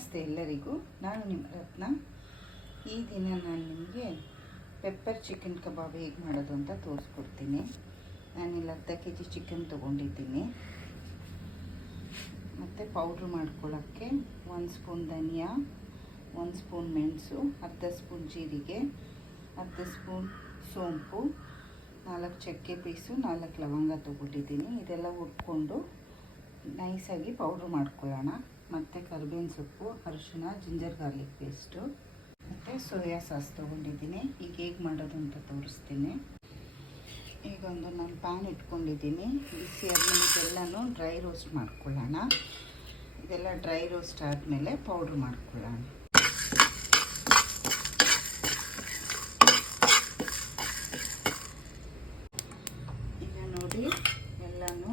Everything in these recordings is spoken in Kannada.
ನಮಸ್ತೆ ಎಲ್ಲರಿಗೂ. ನಾನು ನಿಮ್ಮ ರತ್ನ. ಈ ದಿನ ನಾನು ನಿಮಗೆ ಪೆಪ್ಪರ್ ಚಿಕನ್ ಕಬಾಬ್ ಹೇಗೆ ಮಾಡೋದು ಅಂತ ತೋರಿಸ್ಕೊಡ್ತೀನಿ. ನಾನಿಲ್ಲಿ ಅರ್ಧ kg ಚಿಕನ್ ತೊಗೊಂಡಿದ್ದೀನಿ. ಮತ್ತು ಪೌಡ್ರ್ ಮಾಡ್ಕೊಳ್ಳೋಕ್ಕೆ 1 ಸ್ಪೂನ್ ಧನಿಯಾ, 1 ಸ್ಪೂನ್ ಮೆಣಸು, ಅರ್ಧ ಸ್ಪೂನ್ ಜೀರಿಗೆ, ಅರ್ಧ ಸ್ಪೂನ್ ಸೋಂಪು, 4 ಚಕ್ಕೆ ಪೀಸು, 4 ಲವಂಗ ತೊಗೊಂಡಿದ್ದೀನಿ. ಇದೆಲ್ಲ ಹುರ್ಕೊಂಡು ನೈಸಾಗಿ ಪೌಡ್ರ್ ಮಾಡ್ಕೊಳ್ಳೋಣ. ಮತ್ತು ಕರಿಬೇವಿನ ಸೊಪ್ಪು, ಅರಿಶಿನ, ಜಿಂಜರ್ ಗಾರ್ಲಿಕ್ ಪೇಸ್ಟು ಮತ್ತು ಸೋಯಾ ಸಾಸ್ ತೊಗೊಂಡಿದ್ದೀನಿ. ಈಗ ಹೇಗೆ ಮಾಡೋದು ಅಂತ ತೋರಿಸ್ತೀನಿ. ಈಗ ನಾನು ಪ್ಯಾನ್ ಇಟ್ಕೊಂಡಿದ್ದೀನಿ. ಬಿಸಿ ಆದಮೇಲೆ ಇದೆಲ್ಲನೂ ಡ್ರೈ ರೋಸ್ಟ್ ಮಾಡ್ಕೊಳ್ಳೋಣ. ಇದೆಲ್ಲ ಡ್ರೈ ರೋಸ್ಟ್ ಆದಮೇಲೆ ಪೌಡ್ರ್ ಮಾಡ್ಕೊಳ್ಳೋಣ. ಈಗ ನೋಡಿ ಎಲ್ಲನೂ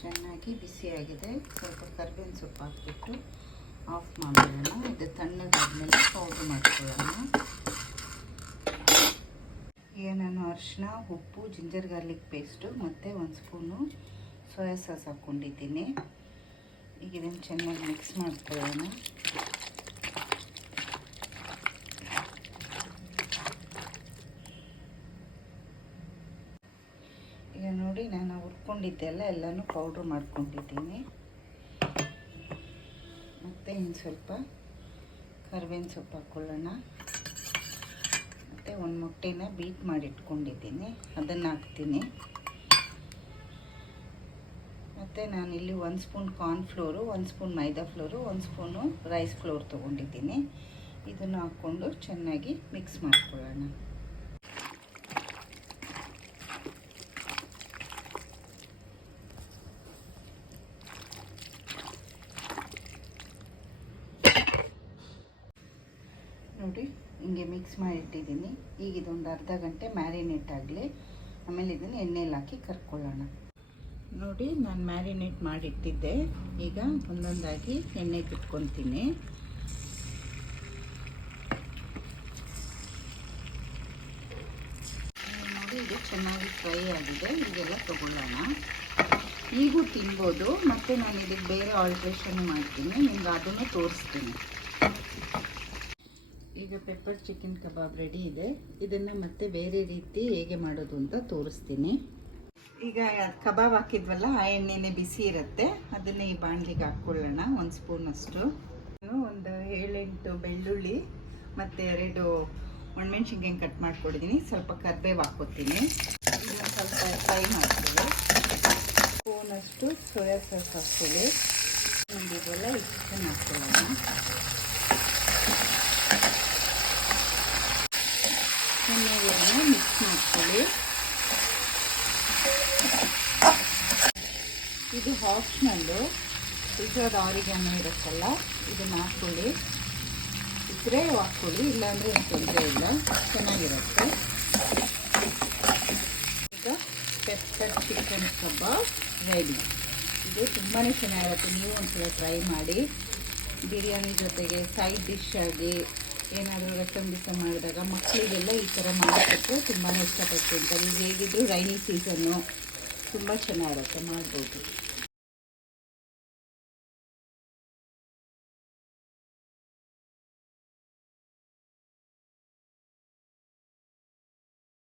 ಚೆನ್ನಾಗಿ ಬಿಸಿಯಾಗಿದೆ. ಸ್ವಲ್ಪ ಕರಿಬೇವಿನ ಸೊಪ್ಪು ಹಾಕ್ಬಿಟ್ಟು ಆಫ್ ಮಾಡೋಣ. ಇದು ತಣ್ಣಗಾದ್ಮೇಲೆ ಪೌಡ್ರ್ ಮಾಡ್ಕೊಳ್ಳೋಣ. ಈಗ ನಾನು ಅರಿಶಿನ, ಉಪ್ಪು, ಜಿಂಜರ್ ಗಾರ್ಲಿಕ್ ಪೇಸ್ಟು ಮತ್ತು 1 ಸ್ಪೂನು ಸೋಯಾ ಸಾಸ್ ಹಾಕ್ಕೊಂಡಿದ್ದೀನಿ. ಈಗ ಇದನ್ನು ಚೆನ್ನಾಗಿ ಮಿಕ್ಸ್ ಮಾಡ್ಕೊಳ್ಳೋಣ. ಈಗ ನೋಡಿ ನಾನು ಹುರ್ಕೊಂಡಿದ್ದೆಲ್ಲ ಎಲ್ಲನೂ ಪೌಡ್ರ್ ಮಾಡ್ಕೊಂಡಿದ್ದೀನಿ. ಮತ್ತು ಇನ್ನು ಸ್ವಲ್ಪ ಕರಿಬೇವಿನ ಸೊಪ್ಪು ಹಾಕ್ಕೊಳ್ಳೋಣ. ಮತ್ತು 1 ಮೊಟ್ಟೆನ ಬೀಟ್ ಮಾಡಿ ಇಟ್ಕೊಂಡಿದ್ದೀನಿ, ಅದನ್ನು ಹಾಕ್ತೀನಿ. ಮತ್ತು ನಾನಿಲ್ಲಿ 1 ಸ್ಪೂನ್ ಕಾರ್ನ್ಫ್ಲೋರು, 1 ಸ್ಪೂನ್ ಮೈದಾ ಫ್ಲೋರು, 1 ಸ್ಪೂನು ರೈಸ್ ಫ್ಲೋರ್ ತೊಗೊಂಡಿದ್ದೀನಿ. ಇದನ್ನು ಹಾಕ್ಕೊಂಡು ಚೆನ್ನಾಗಿ ಮಿಕ್ಸ್ ಮಾಡ್ಕೊಳ್ಳೋಣ. ನೋಡಿ ಹಿಂಗೆ ಮಿಕ್ಸ್ ಮಾಡಿಟ್ಟಿದ್ದೀನಿ. ಈಗ ಇದೊಂದು ಅರ್ಧ ಗಂಟೆ ಮ್ಯಾರಿನೇಟ್ ಆಗಲಿ. ಆಮೇಲೆ ಇದನ್ನು ಎಣ್ಣೆಯಲ್ಲಿ ಹಾಕಿ ಕರ್ಕೊಳ್ಳೋಣ. ನೋಡಿ ನಾನು ಮ್ಯಾರಿನೇಟ್ ಮಾಡಿಟ್ಟಿದ್ದೆ. ಈಗ ಒಂದೊಂದಾಗಿ ಎಣ್ಣೆಗೆ ಇಟ್ಕೊತೀನಿ. ನೋಡಿ ಇದು ಚೆನ್ನಾಗಿ ಫ್ರೈ ಆಗಿದೆ. ಇದೆಲ್ಲ ತಗೊಳ್ಳೋಣ. ಈಗೂ ತಿನ್ಬೋದು. ಮತ್ತು ನಾನು ಇದಕ್ಕೆ ಬೇರೆ ಆಲ್ಟ್ರೇಷನ್ ಮಾಡ್ತೀನಿ, ನಿಮ್ಗೆ ಅದನ್ನು ತೋರಿಸ್ತೀನಿ. ಈಗ ಪೆಪ್ಪರ್ ಚಿಕನ್ ಕಬಾಬ್ ರೆಡಿ ಇದೆ. ಇದನ್ನು ಮತ್ತೆ ಬೇರೆ ರೀತಿ ಹೇಗೆ ಮಾಡೋದು ಅಂತ ತೋರಿಸ್ತೀನಿ. ಈಗ ಕಬಾಬ್ ಹಾಕಿದ್ವಲ್ಲ, ಆ ಎಣ್ಣೆನೇ ಬಿಸಿ ಇರುತ್ತೆ. ಅದನ್ನೇ ಈ ಬಾಣಲಿಗೆ ಹಾಕ್ಕೊಳ್ಳೋಣ. 1 ಸ್ಪೂನಷ್ಟು. ಒಂದು 7-8 ಬೆಳ್ಳುಳ್ಳಿ ಮತ್ತು 2 ಒಣಮೆಣ್ಸಿನ್ಕಾಯಿ ಕಟ್ ಮಾಡ್ಕೊಂಡಿದ್ದೀನಿ. ಸ್ವಲ್ಪ ಕರಿಬೇವು ಹಾಕ್ಕೊತೀನಿ. ಇದನ್ನು ಸ್ವಲ್ಪ ಫ್ರೈ ಮಾಡ್ತೀವಿ. ಸ್ಪೂನಷ್ಟು ಸೋಯಾ ಸಾಸ್ ಹಾಕ್ಕೊಳ್ಳಿ. ಇದೆಲ್ಲ ಈ ಚಿಕನ್ ಹಾಕ್ಕೊಳ್ಳೋಣ. ಚೆನ್ನಾಗಿ ಮಿಕ್ಸ್ ಮಾಡ್ಕೊಳ್ಳಿ. ಇದು ಆಪ್ಷನಲ್ಲು. ಪಿಜ್ಜಾದ ಆರಿಗ್ಯಾನೋ ಇರುತ್ತಲ್ಲ, ಇದನ್ನು ಹಾಕ್ಕೊಳ್ಳಿ. ಇದ್ದರೆ ಹಾಕ್ಕೊಳ್ಳಿ, ಇಲ್ಲಾಂದರೆ ಏನು ತೊಂದರೆ ಇಲ್ಲ, ಚೆನ್ನಾಗಿರುತ್ತೆ. ಈಗ ಪೆಪ್ಪರ್ ಚಿಕನ್ ಕಬಾಬ್ ರೆಡಿ. ಇದು ತುಂಬಾ ಚೆನ್ನಾಗಿರುತ್ತೆ. ನೀವು ಒಂದ್ಸಲ ಟ್ರೈ ಮಾಡಿ. ಬಿರಿಯಾನಿ ಜೊತೆಗೆ ಸೈಡ್ ಡಿಶ್ ಆಗಿ ಏನಾದರೂ ರಸಮ್ ಮಾಡಿದಾಗ ಮಕ್ಕಳಿಗೆಲ್ಲ ಈ ಥರ ಮಾಡಿಕೊಟ್ರೆ ತುಂಬಾ ಇಷ್ಟಪಟ್ಟು ತಿಂತಾರೆ. ಈಗ ಹೇಗಿದ್ರು ರೈನಿ ಸೀಸನ್ನು ತುಂಬ ಚೆನ್ನಾಗಿರುತ್ತೆ, ಮಾಡ್ಬೋದು.